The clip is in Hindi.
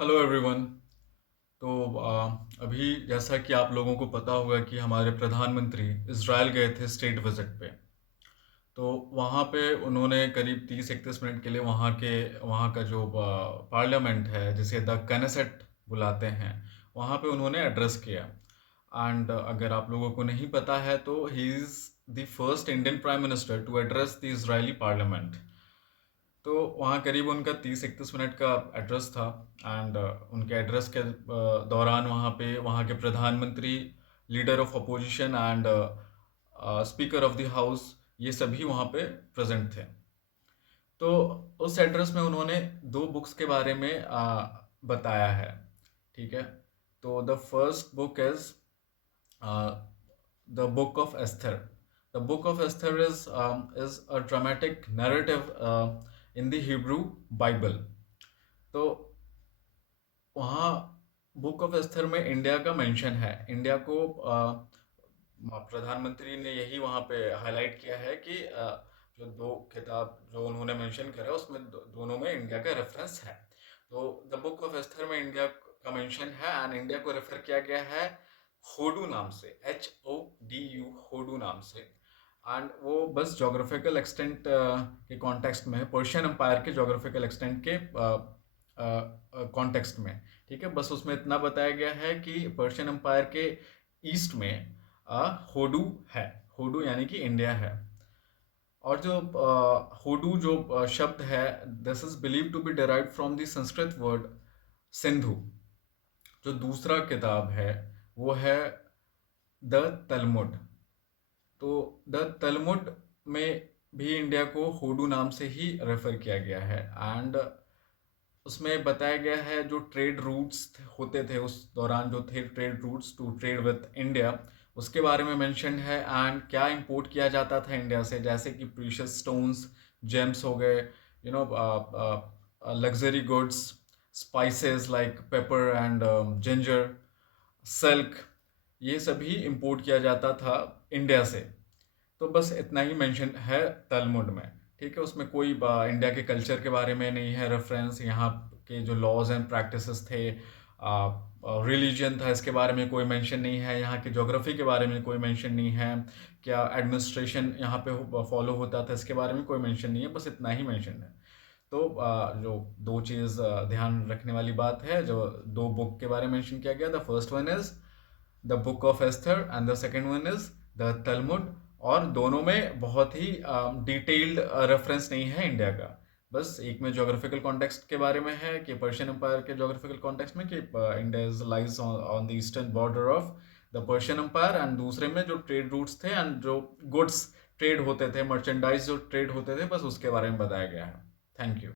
Hello everyone. तो अभी जैसा कि आप लोगों को पता होगा कि हमारे प्रधानमंत्री इज़राइल गए थे स्टेट विजिट पे। तो वहाँ पे उन्होंने करीब 30-31 मिनट के लिए वहाँ का जो पार्लियामेंट है जिसे द कनेसेट बुलाते हैं, वहाँ पे उन्होंने एड्रेस किया। एंड अगर आप लोगों को नहीं पता है तो he is the first Indian prime minister to address the Israeli parliament. तो वहाँ करीब उनका 30-31 मिनट का एड्रेस था। एंड उनके एड्रेस के दौरान वहाँ के प्रधानमंत्री, leader of opposition and speaker of the house, ये सभी वहाँ पे प्रेजेंट थे। तो उस एड्रेस में उन्होंने दो बुक्स के बारे में बताया है। ठीक है। तो the first book is the book of Esther. The book of Esther is a dramatic narrative in the Hebrew Bible. तो वहाँ बुक ऑफ एस्थर में इंडिया का मेंशन है। इंडिया को प्रधानमंत्री ने यही वहाँ पे हाईलाइट किया है कि जो दो किताब जो उन्होंने मेंशन करा उसमें दोनों में इंडिया का रेफरेंस है। तो द बुक ऑफ एस्थर में इंडिया का मेंशन है एंड इंडिया को रेफर किया गया है होडू नाम से, HODU, होडू नाम से। एंड वो बस जोग्राफिकल एक्सटेंट के कॉन्टेक्स्ट में, पर्शियन एम्पायर के जोग्राफिकल एक्सटेंट के कॉन्टेक्स्ट में। ठीक है, बस उसमें इतना बताया गया है कि पर्शियन एम्पायर के ईस्ट में होडू है। होडू यानी कि इंडिया है। और जो होडू जो शब्द है, this is believe to be derived from the Sanskrit word Sindhu. जो दूसरा किताब है वो है द तलमुड। तो द तलमुड में भी इंडिया को होडू नाम से ही रेफर किया गया है। एंड उसमें बताया गया है जो ट्रेड रूट्स होते थे उस दौरान, जो थे trade routes to trade with India, उसके बारे में मेंशन है। एंड क्या इंपोर्ट किया जाता था इंडिया से, जैसे कि प्रीशियस स्टोन्स, जेम्स हो गए, you know, luxury goods, spices like paper and ginger, silk, ये सभी इंपोर्ट किया जाता था इंडिया से। तो बस इतना ही मेंशन है तलमुड में। ठीक है, उसमें कोई इंडिया के कल्चर के बारे में नहीं है रेफरेंस। यहाँ के जो लॉज एंड प्रैक्टिसेस थे, रिलीजन था, इसके बारे में कोई मेंशन नहीं है। यहाँ के ज्योग्राफी के बारे में कोई मेंशन नहीं है। क्या एडमिनिस्ट्रेशन यहाँ पे फॉलो होता था, इसके बारे में कोई मेंशन नहीं है। बस इतना ही मेंशन है। तो जो दो चीज़ ध्यान रखने वाली बात है, जो दो बुक के बारे में मेंशन किया गया, the first one is the book of Esther and the second one is the Talmud. और दोनों में बहुत ही डिटेल्ड रेफरेंस नहीं है इंडिया का। बस एक में ज्योग्राफिकल कॉन्टेक्स्ट के बारे में है कि पर्शियन एम्पायर के ज्योग्राफिकल कॉन्टेक्स्ट में कि India is lies on the eastern border of the Persian empire. And दूसरे में जो ट्रेड रूट्स थे एंड जो गुड्स ट्रेड होते थे, मर्चेंडाइज जो ट्रेड होते थे, बस उसके बारे में बताया गया है। Thank you.